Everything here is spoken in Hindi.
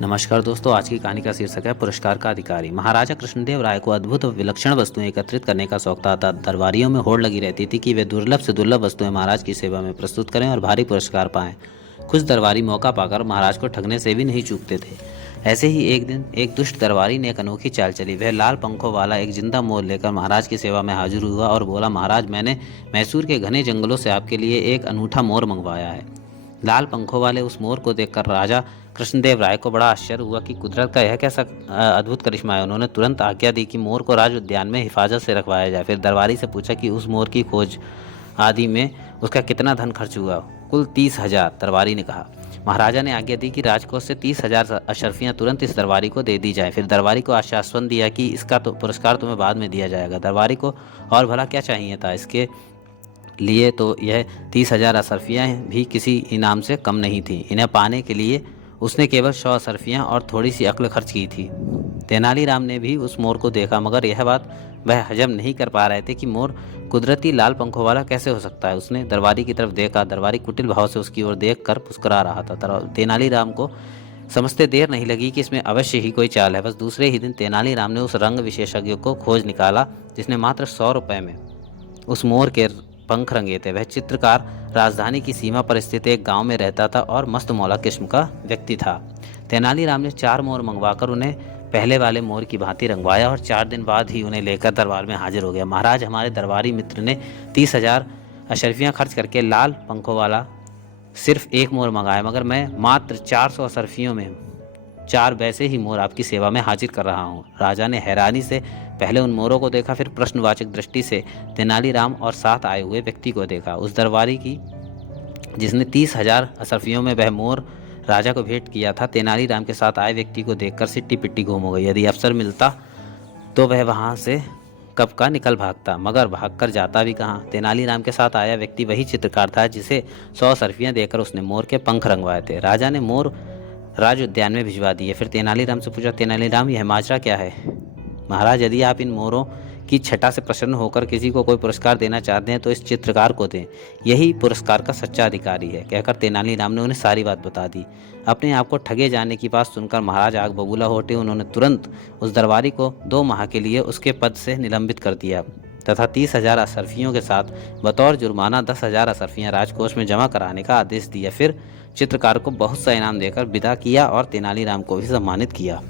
नमस्कार दोस्तों, आज की कहानी का शीर्षक है पुरस्कार का अधिकारी। महाराजा कृष्णदेव राय को अद्भुत और विलक्षण वस्तुएं एकत्रित करने का शौक था। दरबारियों में होड़ लगी रहती थी कि वे दुर्लभ से दुर्लभ वस्तुएं महाराज की सेवा में प्रस्तुत करें और भारी पुरस्कार पाएं। कुछ दरबारी मौका पाकर महाराज को ठगने से भी नहीं चूकते थे। ऐसे ही एक दिन एक दुष्ट दरबारी ने एक अनोखी चाल चली। वह लाल पंखों वाला एक जिंदा मोर लेकर महाराज की सेवा में हाजिर हुआ और बोला, महाराज, मैंने मैसूर के घने जंगलों से आपके लिए एक अनूठा मोर मंगवाया है। लाल पंखों वाले उस मोर को देखकर राजा कृष्णदेव राय को बड़ा आश्चर्य हुआ कि कुदरत का यह कैसा अद्भुत करिश्मा है। उन्होंने तुरंत आज्ञा दी कि मोर को राज उद्यान में हिफाजत से रखवाया जाए। फिर दरबारी से पूछा कि उस मोर की खोज आदि में उसका कितना धन खर्च हुआ। कुल 30,000, दरबारी ने कहा। महाराजा ने आज्ञा दी कि राजकोष से 30,000 अशर्फियां तुरंत इस दरबारी को दे दी जाए। फिर दरबारी को आश्वासन दिया कि इसका तो पुरस्कार तुम्हें बाद में दिया जाएगा। दरबारी को और भला क्या चाहिए था। इसके लिए तो यह 30,000 अशर्फियाँ भी किसी इनाम से कम नहीं थी। इन्हें पाने के लिए उसने केवल 100 अशर्फियाँ और थोड़ी सी अक्ल खर्च की थी। तेनालीराम ने भी उस मोर को देखा, मगर यह बात वह हजम नहीं कर पा रहे थे कि मोर कुदरती लाल पंखों वाला कैसे हो सकता है। उसने दरबारी की तरफ देखा। दरबारी कुटिल भाव से उसकी ओर देख कर मुस्कुरा रहा था। तेनालीराम को समझते देर नहीं लगी कि इसमें अवश्य ही कोई चाल है। बस दूसरे ही दिन तेनालीराम ने उस रंग विशेषज्ञ को खोज निकाला जिसने मात्र 100 रुपये में उस मोर के पंख रंगे थे। वह चित्रकार राजधानी की सीमा पर स्थित एक गांव में रहता था और मस्त मौला किस्म का व्यक्ति था। तेनालीराम ने 4 मोर मंगवाकर उन्हें पहले वाले मोर की भांति रंगवाया और 4 दिन बाद ही उन्हें लेकर दरबार में हाजिर हो गया। महाराज, हमारे दरबारी मित्र ने 30,000 अशर्फियाँ खर्च करके लाल पंखों वाला सिर्फ एक मोर मंगाया, मगर मैं मात्र 400 अशर्फियों में 4 वैसे ही मोर आपकी सेवा में हाजिर कर रहा हूँ। राजा ने हैरानी से पहले उन मोरों को देखा, फिर प्रश्नवाचक दृष्टि से तेनालीराम और साथ आए हुए व्यक्ति को देखा। उस दरबारी की जिसने 30,000 अशर्फियों में वह मोर राजा को भेंट किया था, तेनालीराम के साथ आए व्यक्ति को देखकर सिट्टी पिट्टी घूम हो गई। यदि अवसर मिलता तो वह वहाँ से कब का निकल भागता, मगर भागकर जाता भी कहाँ। तेनालीराम के साथ आया व्यक्ति वही चित्रकार था जिसे 100 अशर्फियाँ देकर उसने मोर के पंख रंगवाए थे। राजा ने मोर राज उद्यान में भिजवा दिए। फिर तेनालीराम से पूछा, तेनालीराम, यह माजरा क्या है। महाराज, यदि आप इन मोरों की छटा से प्रसन्न होकर किसी को कोई पुरस्कार देना चाहते हैं तो इस चित्रकार को दें, यही पुरस्कार का सच्चा अधिकारी है, कहकर तेनालीराम ने उन्हें सारी बात बता दी। अपने आप को ठगे जाने की बात सुनकर महाराज आग बबूला होते उन्होंने तुरंत उस दरबारी को 2 माह के लिए उसके पद से निलंबित कर दिया तथा 30,000 अशर्फियों के साथ बतौर जुर्माना 10,000 अशर्फियाँ राजकोष में जमा कराने का आदेश दिया। फिर चित्रकार को बहुत सा इनाम देकर विदा किया और तेनालीराम को भी सम्मानित किया।